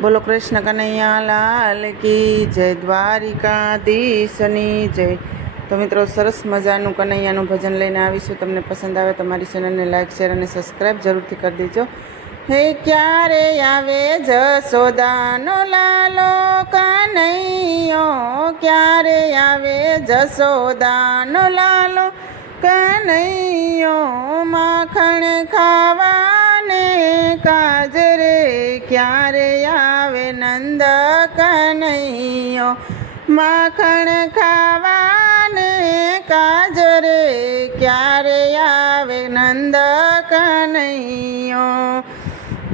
બોલો કૃષ્ણ કનૈયા લાલ કી જય, દ્વારિકાધીશની જય। તો મિત્રો, સરસ મજાનું કનૈયાનું ભજન લઈને આવીશું। તમને પસંદ આવે તો મારી ચેનલને લાઇક, શેર અને સબસ્ક્રાઈબ જરૂરથી કરી દેજો। હે ક્યારે આવે જશોદાનો લાલો કનૈયો, ક્યારે આવે જશોદાનો લાલો કનૈયો, માખણ ખાવાને કાજરે ક્યારે આવે નંદ કનૈયો, માખણ ખાવાને કાજરે ક્યારે આવે નંદ કનૈયો,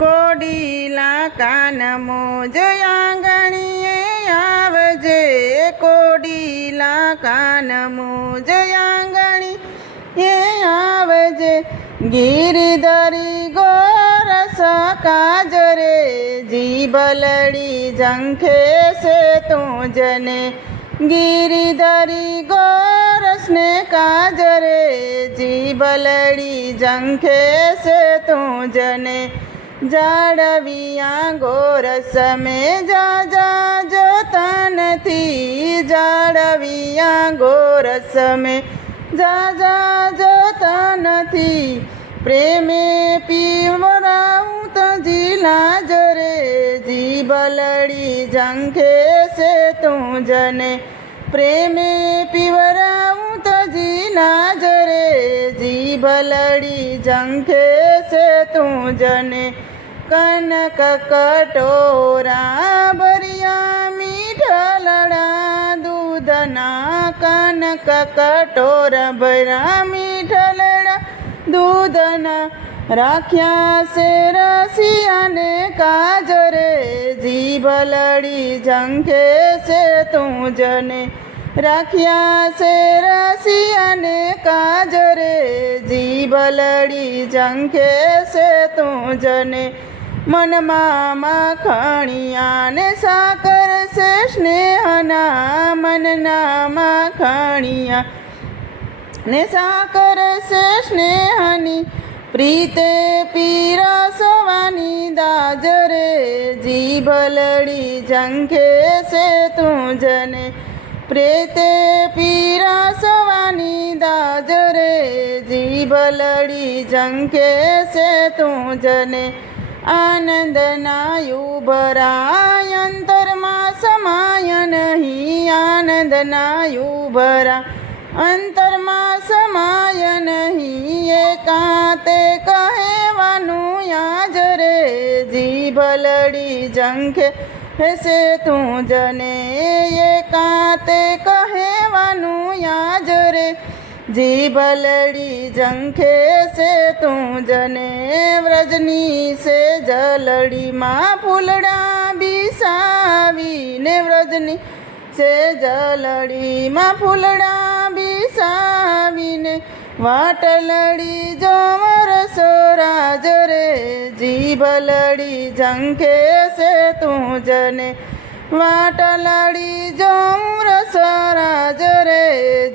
કોડીલા કાન મોજ આંગણીએ આવજે, કોડીલા કાન મોજ આંગણી આવજે, ગિરધરી ગોરસ કાજરે જીભલડી ઝંખે છે તુંજને, ગિરધરી ગોરસને કાજરે જીભલડી ઝંખે છે તુંજને, જાળવિયા ગોરસ મેં જા જોતા નથી, જાળવિયા ગોરસ મેં જા જોતા નથી, પ્રેમે પીવરાવું તજી લાજરે જીભલડી ઝંખે છે તુંજને, પ્રેમે પીવરાવું તજી લાજરે જીભલડી ઝંખે છે તુંજને, કનક કટોરા ભર્યા મીઠલડા દૂધના, કનક કટોરા ભર્યા મીઠલડા દૂધના, રાખ્યા છે રસિયાને કાજરે જીભલડી ઝંખે છે તુંજને, રાખ્યા છે રસિયાને કાજરે જીભલડી ઝંખે છે તુંજને, મનમાં માખણિયાને સાકર છે સ્નેહના, મનના માખણિયા ને સાકર છે સ્નેહની, પ્રીતે પીરસવાની દાજરે જીભલડી ઝંખે છે તુંજને, પ્રેતે પીરસવાની દાજરે જીભલડી ઝંખે છે તુંજને, આનંદના યુભરા અંતરમાં સમાય નહીં, આનંદના યુભરા અંતરમાં સમાય નહીં, એકાંતે કહેવાનું યાજરે જીભલડી ઝંખે છે તુંજને, એકાંતે કહેવાનું યાજરે જીભલડી ઝંખે છે તુંજને, વ્રજની છે જલડીમાં ફૂલડા બિસાવીને, વ્રજની છે જલડીમાં ફૂલડા બિસાવીને, વાટલડી જોવર સોરાજરે જીભલડી ઝંખે છે તુંજને, વાટલડી જોવર સોરાજરે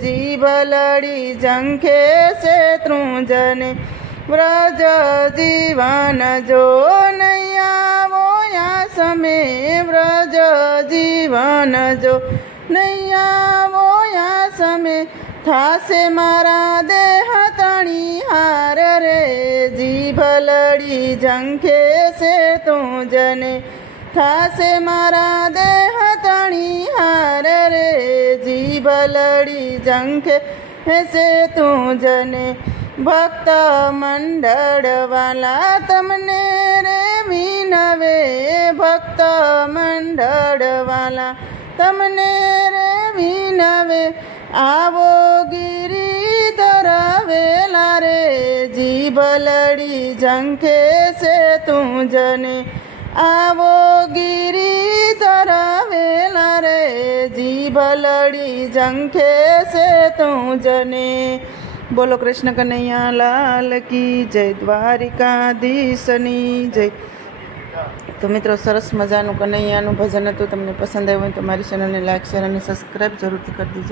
જીભલડી ઝંખે છે તુંજને, વ્રજ જીવન જો નહીં આવો યા સમે, વ્રજ જીવન જો નહીં આવો યા સમે, થાશે મારા દેહ તણી હાર રે જીભલડી ઝંખે છે તુંજને, થાશે મારા દેહ તણી હાર રે જીભલડી ઝંખે છે તુંજને, ભક્ત મંડળવાલા તમને રે વિનવે, ભક્ત મંડળવાલા તમને રે વિનવે, આવો ગિરિધર વેલા રે જીભલડી ઝંખે છે તુંજને, આવો ગિરિધર વેલા રે જીભલડી ઝંખે છે તુંજને। બોલો કૃષ્ણ કનૈયા લાલ કી જય, દ્વારિકાધીશની જય। તો મિત્રો, સરસ મજાનું કનૈયાનું ભજન હતું। તમને પસંદ આવ્યું હોય તો મારી ચેનલને લાઇક, શેર અને સબસ્ક્રાઈબ જરૂરથી કરી દેજો।